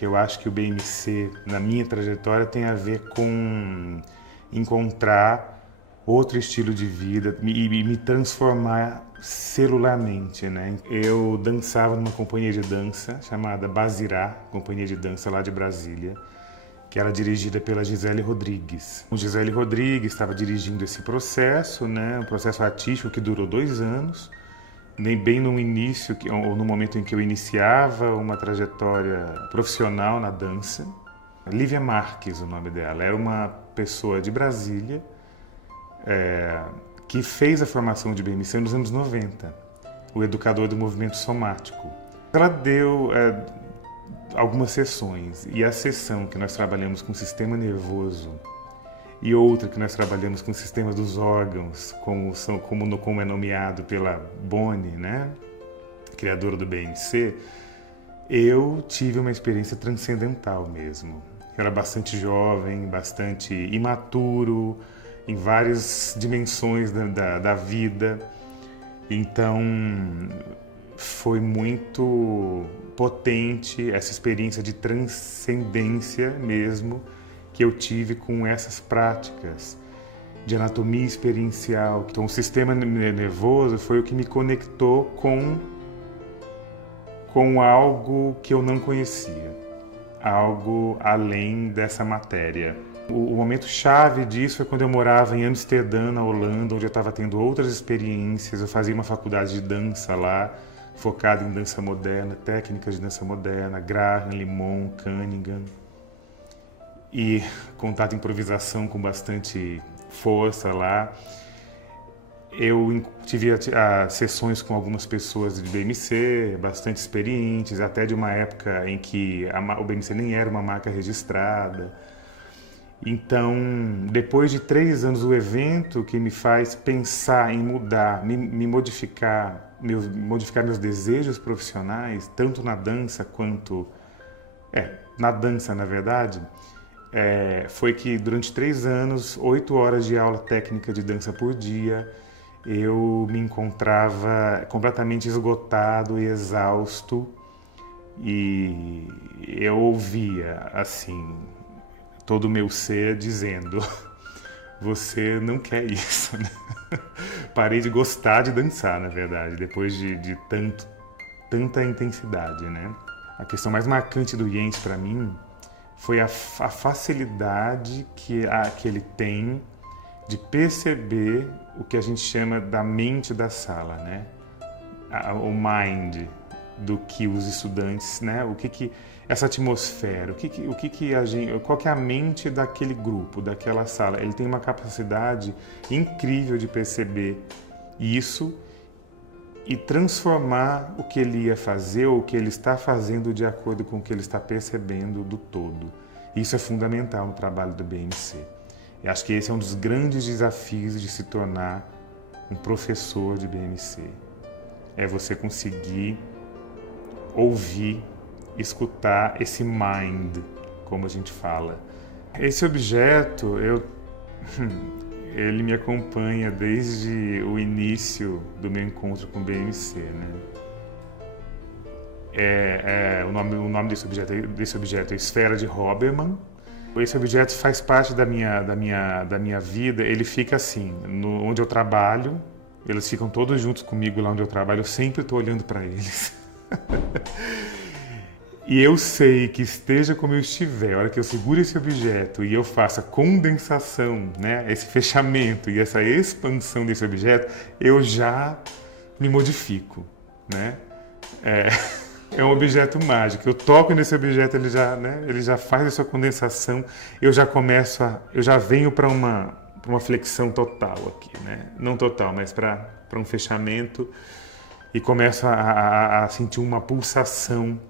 que eu acho que o BMC, na minha trajetória, tem a ver com encontrar outro estilo de vida e me transformar celularmente, né? Eu dançava numa companhia de dança chamada Bazirá, companhia de dança lá de Brasília, que era dirigida pela Gisele Rodrigues. O Gisele Rodrigues estava dirigindo esse processo, né? Um processo artístico que durou 2 anos, bem no início, ou no momento em que eu iniciava uma trajetória profissional na dança. Lívia Marques, o nome dela, era uma pessoa de Brasília, que fez a formação de BMC nos anos 90, o educador do movimento somático. Ela deu algumas sessões, e a sessão que nós trabalhamos com o sistema nervoso e outra que nós trabalhamos com o sistema dos órgãos, como é nomeado pela Boni, né, criadora do BMC, eu tive uma experiência transcendental mesmo. Eu era bastante jovem, bastante imaturo, em várias dimensões da vida. Então, foi muito potente essa experiência de transcendência mesmo que eu tive com essas práticas de anatomia experiencial. Então, o sistema nervoso foi o que me conectou com algo que eu não conhecia, algo além dessa matéria. O momento chave disso foi quando eu morava em Amsterdã, na Holanda, onde eu estava tendo outras experiências. Eu fazia uma faculdade de dança lá, focada em dança moderna, técnicas de dança moderna, Graham, Limon, Cunningham. E contato improvisação com bastante força lá. Eu tive sessões com algumas pessoas de BMC, bastante experientes, até de uma época em que o BMC nem era uma marca registrada. Então, depois de 3 anos, o evento que me faz pensar em mudar, me modificar meus desejos profissionais, tanto na dança quanto... na dança, na verdade, foi que durante 3 anos, 8 horas de aula técnica de dança por dia, eu me encontrava completamente esgotado e exausto, e eu ouvia, assim, todo o meu ser dizendo: você não quer isso, né? Parei de gostar de dançar, na verdade, depois de tanta intensidade, né? A questão mais marcante do Jens para mim foi a facilidade que ele tem de perceber o que a gente chama da mente da sala, né? O mind do que os estudantes, né? Essa atmosfera, qual que é a mente daquele grupo, daquela sala. Ele tem uma capacidade incrível de perceber isso e transformar o que ele ia fazer ou o que ele está fazendo de acordo com o que ele está percebendo do todo. Isso é fundamental no trabalho do BMC. Eu acho que esse é um dos grandes desafios de se tornar um professor de BMC. É você conseguir ouvir, escutar esse mind, como a gente fala. Esse objeto, ele me acompanha desde o início do meu encontro com o BMC, né? O nome desse objeto é Esfera de Hoberman. Esse objeto faz parte da minha vida. Ele fica assim, onde eu trabalho. Eles ficam todos juntos comigo lá onde eu trabalho. Eu sempre estou olhando para eles. E eu sei que esteja como eu estiver, a hora que eu seguro esse objeto e eu faço a condensação, né, esse fechamento e essa expansão desse objeto, eu já me modifico, né? É um objeto mágico. Eu toco nesse objeto, ele já faz essa condensação, eu já venho para uma flexão total aqui, né? Não total, mas para um fechamento, e começo a sentir uma pulsação.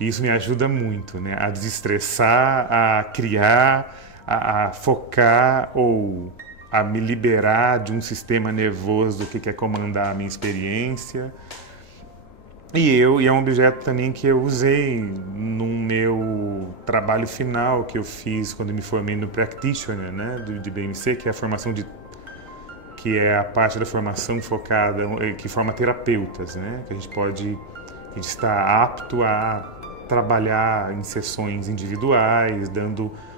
E isso me ajuda muito, né? A desestressar, a criar, a focar ou a me liberar de um sistema nervoso que quer comandar a minha experiência. E é um objeto também que eu usei no meu trabalho final que eu fiz quando me formei no Practitioner, né, de BMC, que é a formação que é a parte da formação focada, que forma terapeutas, né, que a gente está apto a trabalhar em sessões individuais,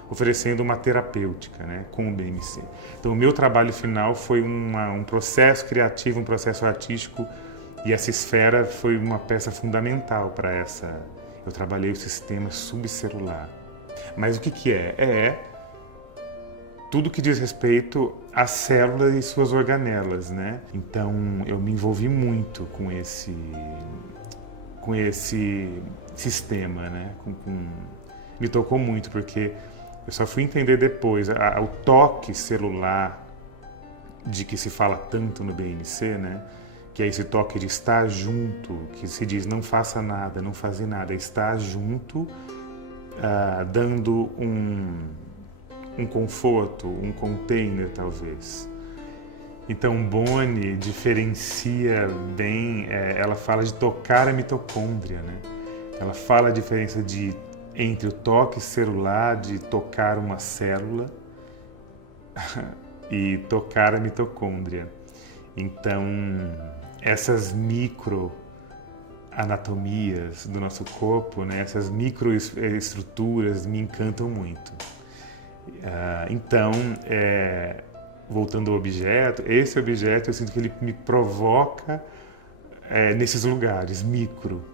oferecendo uma terapêutica, né, com o BMC. Então o meu trabalho final foi um processo criativo, um processo artístico, e essa esfera foi uma peça fundamental para essa. Eu trabalhei o sistema subcelular. Mas o que é? É tudo que diz respeito às células e suas organelas, né? Então eu me envolvi muito com esse sistema, né? Me tocou muito, porque eu só fui entender depois o toque celular de que se fala tanto no BMC, né? Que é esse toque de estar junto, que se diz não faça nada, não fazer nada, estar junto, dando um conforto, um container talvez. Então Boni diferencia bem, ela fala de tocar a mitocôndria, né? Ela fala a diferença entre o toque celular, de tocar uma célula, e tocar a mitocôndria. Então, essas microanatomias do nosso corpo, né, essas microestruturas me encantam muito. Então, voltando ao objeto, esse objeto eu sinto que ele me provoca nesses lugares micro,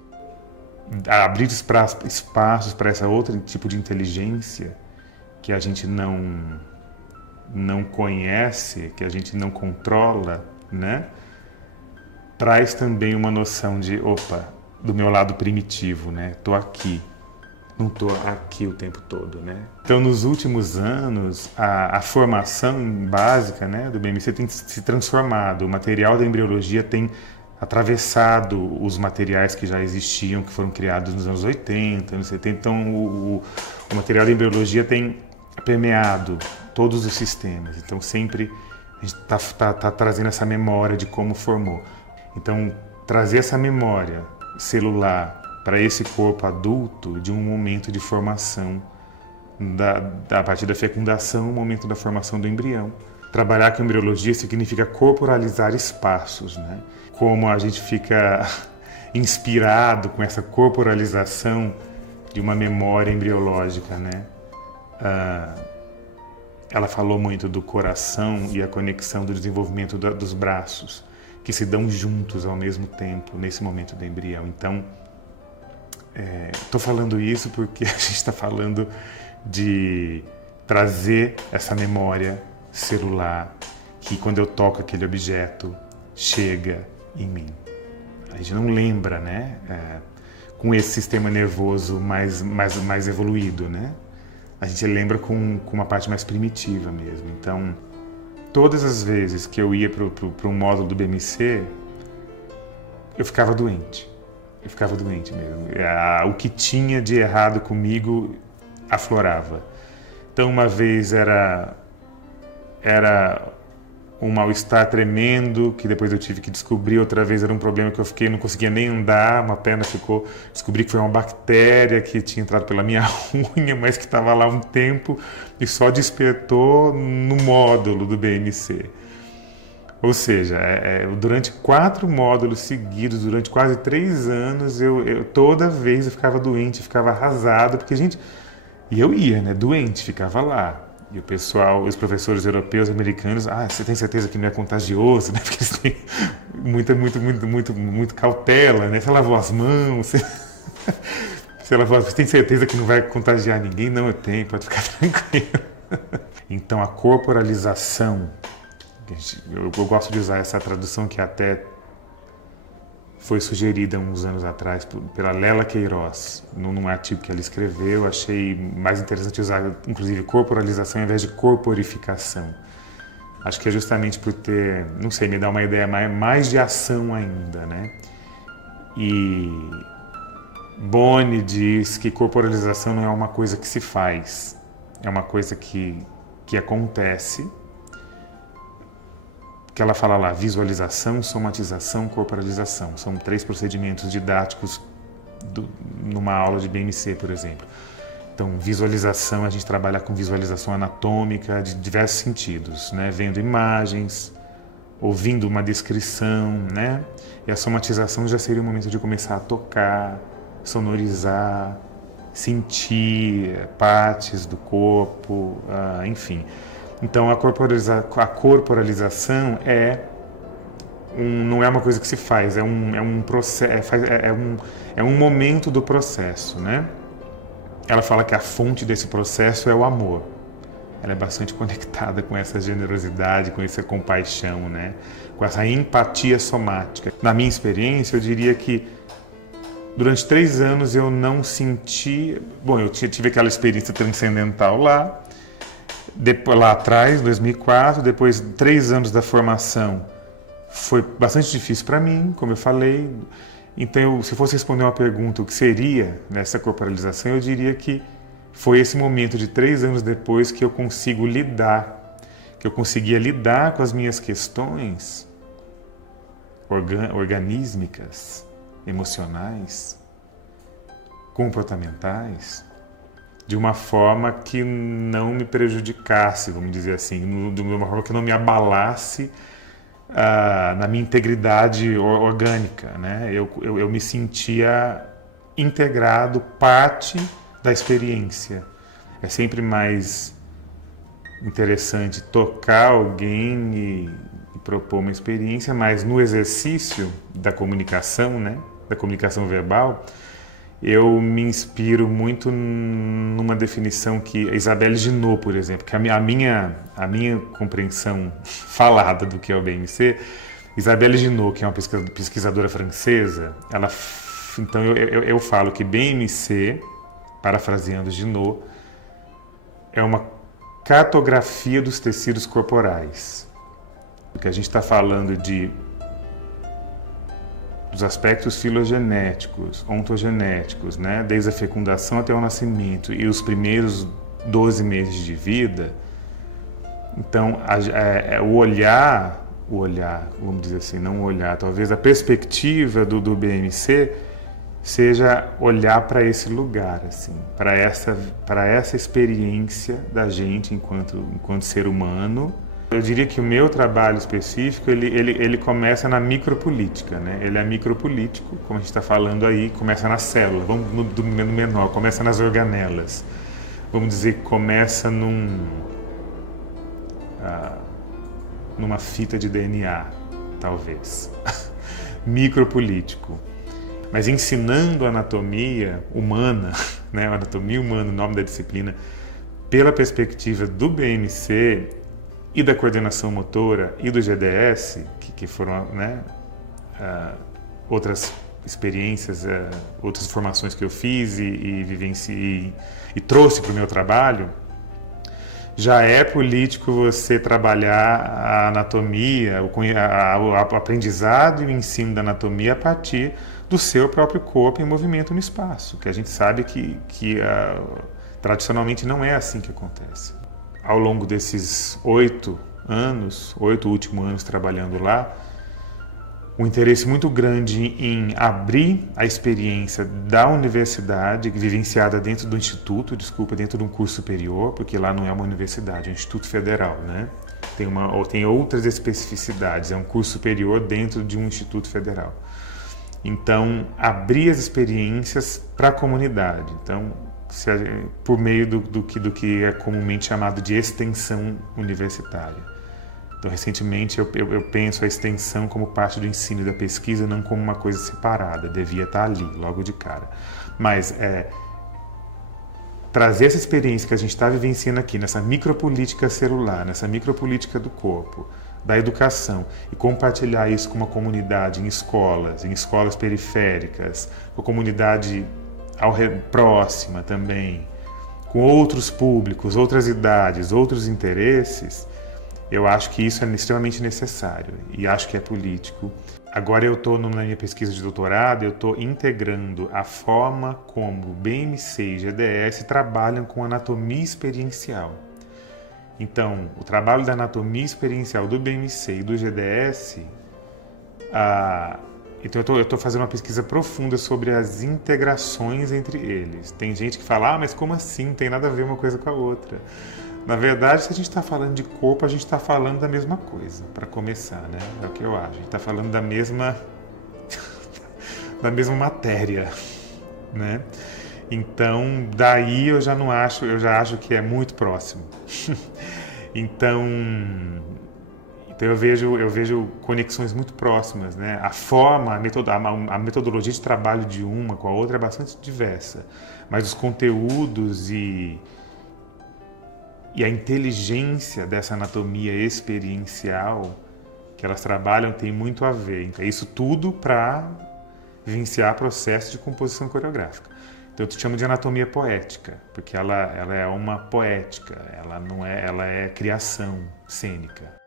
a abrir espaços para essa outro tipo de inteligência que a gente não conhece, que a gente não controla, né? Traz também uma noção de, do meu lado primitivo, né? Tô aqui, não tô aqui o tempo todo, né? Então, nos últimos anos, a formação básica, né, do BMC tem se transformado. O material da embriologia tem atravessado os materiais que já existiam, que foram criados nos anos 80, anos 70. Então, o material da embriologia tem permeado todos os sistemas. Então, sempre a gente tá trazendo essa memória de como formou. Então, trazer essa memória celular para esse corpo adulto de um momento de formação, a partir da fecundação, o momento da formação do embrião. Trabalhar com embriologia significa corporalizar espaços, né? Como a gente fica inspirado com essa corporalização de uma memória embriológica, né? Ela falou muito do coração e a conexão do desenvolvimento dos braços, que se dão juntos ao mesmo tempo nesse momento do embrião. Então, estou falando isso porque a gente está falando de trazer essa memória celular que, quando eu toco aquele objeto, chega em mim. A gente não lembra, né? Com esse sistema nervoso mais evoluído, né? A gente lembra com uma parte mais primitiva mesmo. Então, todas as vezes que eu ia para um módulo do BMC, eu ficava doente. Eu ficava doente mesmo. O que tinha de errado comigo aflorava. Então, uma vez era um mal-estar tremendo, que depois eu tive que descobrir. Outra vez era um problema que eu não conseguia nem andar, uma perna ficou... Descobri que foi uma bactéria que tinha entrado pela minha unha, mas que estava lá um tempo e só despertou no módulo do BMC. Ou seja, durante 4 módulos seguidos, durante quase 3 anos, toda vez eu ficava doente, ficava arrasado, porque, gente... E eu ia, né, doente, ficava lá. E o pessoal, os professores europeus, americanos, você tem certeza que não é contagioso, né? Porque eles têm muito cautela, né? Você lavou as mãos, você tem certeza que não vai contagiar ninguém? Não, eu tenho, pode ficar tranquilo. Então, a corporalização, eu gosto de usar essa tradução que até foi sugerida uns anos atrás pela Lela Queiroz, num artigo que ela escreveu. Achei mais interessante usar, inclusive, corporalização ao invés de corporificação. Acho que é justamente por ter, não sei, me dá uma ideia mais de ação ainda, né? E Boni diz que corporalização não é uma coisa que se faz, é uma coisa que acontece. Que ela fala lá, visualização, somatização, corporalização. São 3 procedimentos didáticos numa aula de BMC, por exemplo. Então, visualização, a gente trabalha com visualização anatômica de diversos sentidos, né? Vendo imagens, ouvindo uma descrição, né? E a somatização já seria o momento de começar a tocar, sonorizar, sentir partes do corpo, enfim. Então a corporalização não é uma coisa que se faz, é um processo, é um momento do processo, né? Ela fala que a fonte desse processo é o amor. Ela é bastante conectada com essa generosidade, com essa compaixão, né? Com essa empatia somática. Na minha experiência, eu diria que durante 3 anos eu não senti... Bom, eu tive aquela experiência transcendental lá atrás, em 2004, depois 3 anos da formação. Foi bastante difícil para mim, como eu falei. Então, se fosse responder uma pergunta, o que seria nessa corporalização, eu diria que foi esse momento de 3 anos depois que eu conseguia lidar com as minhas questões organísmicas, emocionais, comportamentais, de uma forma que não me prejudicasse, vamos dizer assim, de uma forma que não me abalasse na minha integridade orgânica, né? Eu me sentia integrado, parte da experiência. É sempre mais interessante tocar alguém e propor uma experiência, mas no exercício da comunicação, né? Da comunicação verbal, eu me inspiro muito numa definição que a Isabelle Ginot, por exemplo, que a minha compreensão falada do que é o BMC, Isabelle Ginot, que é uma pesquisadora francesa, então eu falo que BMC, parafraseando Ginot, é uma cartografia dos tecidos corporais. Porque a gente está falando dos aspectos filogenéticos, ontogenéticos, né? Desde a fecundação até o nascimento e os primeiros 12 meses de vida. Então, o olhar, vamos dizer assim, não o olhar, talvez a perspectiva do BMC seja olhar para esse lugar, assim, para essa experiência da gente enquanto ser humano. Eu diria que o meu trabalho específico, ele começa na micropolítica, né? Ele é micropolítico, como a gente está falando aí, começa na célula, vamos no menor, começa nas organelas. Vamos dizer que começa numa fita de DNA, talvez. Micropolítico. Mas ensinando a anatomia humana, né? A anatomia humana, o nome da disciplina, pela perspectiva do BMC e da coordenação motora e do GDS, que foram, né, outras experiências, outras formações que eu fiz e vivenciei e trouxe para o meu trabalho, já é político você trabalhar a anatomia, o aprendizado e o ensino da anatomia a partir do seu próprio corpo em movimento no espaço, que a gente sabe que tradicionalmente não é assim que acontece. Ao longo desses 8 últimos anos trabalhando lá, um interesse muito grande em abrir a experiência da universidade, vivenciada dentro do instituto, dentro de um curso superior, porque lá não é uma universidade, é um instituto federal, né? Tem outras especificidades, é um curso superior dentro de um instituto federal. Então, abrir as experiências para a comunidade. Então, por meio do que é comumente chamado de extensão universitária. Então, recentemente, eu penso a extensão como parte do ensino e da pesquisa, não como uma coisa separada, devia estar ali, logo de cara. Mas trazer essa experiência que a gente está vivenciando aqui, nessa micropolítica celular, nessa micropolítica do corpo, da educação, e compartilhar isso com uma comunidade em escolas periféricas, com a comunidade próxima também, com outros públicos, outras idades, outros interesses, eu acho que isso é extremamente necessário e acho que é político. Agora eu estou na minha pesquisa de doutorado, eu estou integrando a forma como BMC e GDS trabalham com anatomia experiencial. Então, o trabalho da anatomia experiencial do BMC e do GDS, então eu estou fazendo uma pesquisa profunda sobre as integrações entre eles. Tem gente que fala, mas como assim? Não tem nada a ver uma coisa com a outra. Na verdade, se a gente está falando de corpo, a gente está falando da mesma coisa, para começar, né? É o que eu acho. A gente está falando da mesma matéria. né? Então, daí eu já não acho, eu já acho que é muito próximo. Então, eu vejo conexões muito próximas, né? A forma, a metodologia de trabalho de uma com a outra é bastante diversa, mas os conteúdos e a inteligência dessa anatomia experiencial que elas trabalham tem muito a ver. Então, isso tudo para vivenciar processo de composição coreográfica. Então eu te chamo de anatomia poética, porque ela é uma poética, ela não é, ela é criação cênica.